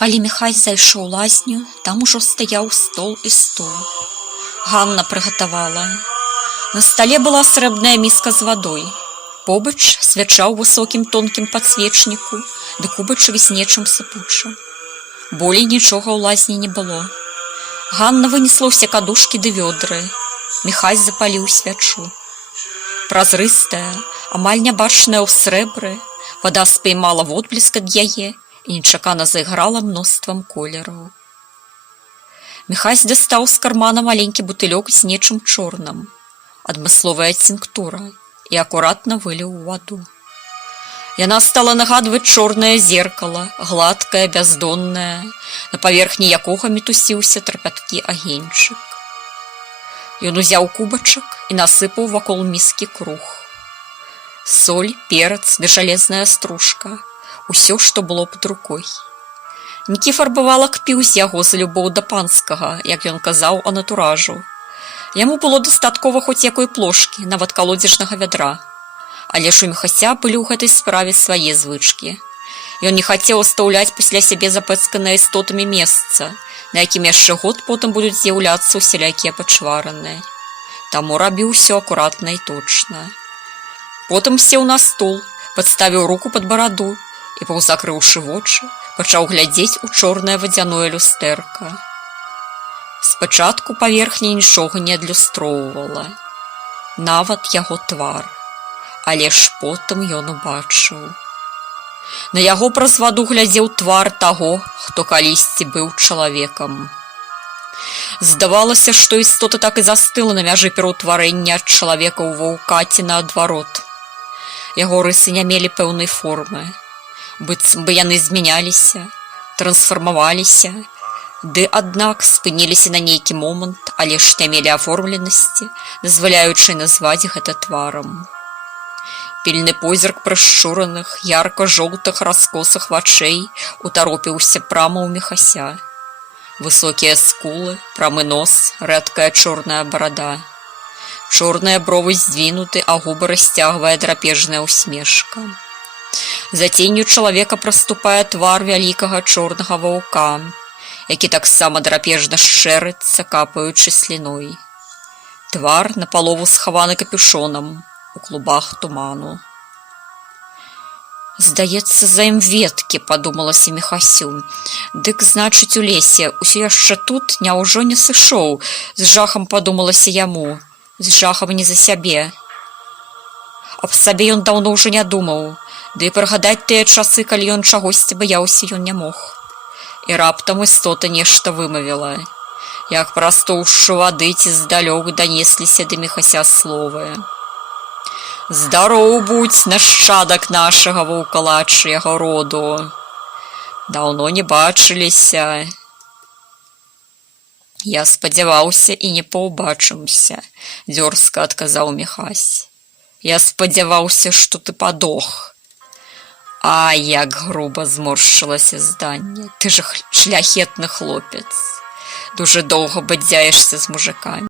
Калі Міхась зайшоў у лазню, там ужо стаяў стол і стул. Ганна прыгатавала. На стале была срэбная міска з вадой. Побач свяча ў высокім тонкім падсвечніку, ды кубачак з нечым сыпучым. Болей нічога ў лазні не было. Ганна вынесла ўсе кадушкі ды вёдры. Міхась запаліў свячу. Празрыстая, амаль нябачная ў срэбры, вада спеймала водбліск ад яе і нечакана зайграла мноствам колераў. Міхась дастаў з кармана маленькі бутылёк з нечым чорным, адмысловая цінктура, і акуратна выліў у ваду. Яна стала нагадваць чорнае зеркала, гладкае, бяздоннае, на паверхні якога мітусіўся трапяткі агеньчык. Ён узяў кубачак і насыпаў вакол міскі круг. Соль, перац ды жалезная стружка, усё, што было пад рукой. Нікіфар бывала кпіў з яго за любоў да панскага, як ён казаў анатуражу. Яму было дастаткова хоць якой плошкі, нават калодзежнага вядра. Але ж у Міхася былі ў гэтай справе свае звычкі. Ён не хацеў астаўляць пасля сябе запэцканае істотамі месца, на якім яшчэ год потым будуць з'яўляцца усялякія пачвараныя. Таму рабіў усё акуратна і точна. Потым сеў на стул, падставіў руку пад бараду і, паўзакрыўшы вочы, пачаў глядзець у чорнае вадзяное люстэрка. Спачатку паверхня нічога не адлюстроўвала, нават яго твар, але ж потым ён убачыў. На яго праз ваду глядзеў твар таго, хто калісьці быў чалавекам. Здавалася, што істота так і застыла на мяжы пераўтварэння ад чалавека ў ваўка ці наадварот. Яго рысы не мелі пэўнай формы, быццам бы яны змяняліся, трансфармаваліся, ды, аднак, спыніліся на нейкі момант, але ж не мелі аформленасці, дазваляючай назваць гэта тварам. Пільны позірк прышчураных, ярка-жоўтых раскосах вачэй утаропіўся прама ў Міхася. Высокія скулы, прамы нос, рэдкая чорная барада. Чорныя бровы здвінуты, а губы расцягвае драпежная ўсмешка. За ценню чалавека праступае твар вялікага чорнага ваўка, які таксама драпежна шчэрыцца, капаючы сліной. Твар напалову схаваны капюшонам, у клубах туману. «Здаецца, за ім веткі», – падумалася Міхасю. «Дык, значыць, у лесе, усё яшчэ тут, няўжо не сышоў?» – з жахам падумалася яму, з жахам не за сябе. Аб сабе ён даўно ўжо не думаў, ды і прыгадаць тыя часы, калі ён чагосьці баяўся, ён не мог. І раптам істота нешта вымавіла, як праз тоўшчу вады ці здалёк данесліся да Міхася словы. «Здароў будзь, нашчадак нашага ваўкалачыяга роду! Даўно не бачыліся!» «Я спадзяваўся і не паўбачымся», – дзёрзка адказаў Міхась. «Я спадзяваўся, што ты падох». «А, як груба зморшчылася зданне! Ты ж шляхетны хлопец! Дужа доўга бадзяешся з мужикамі.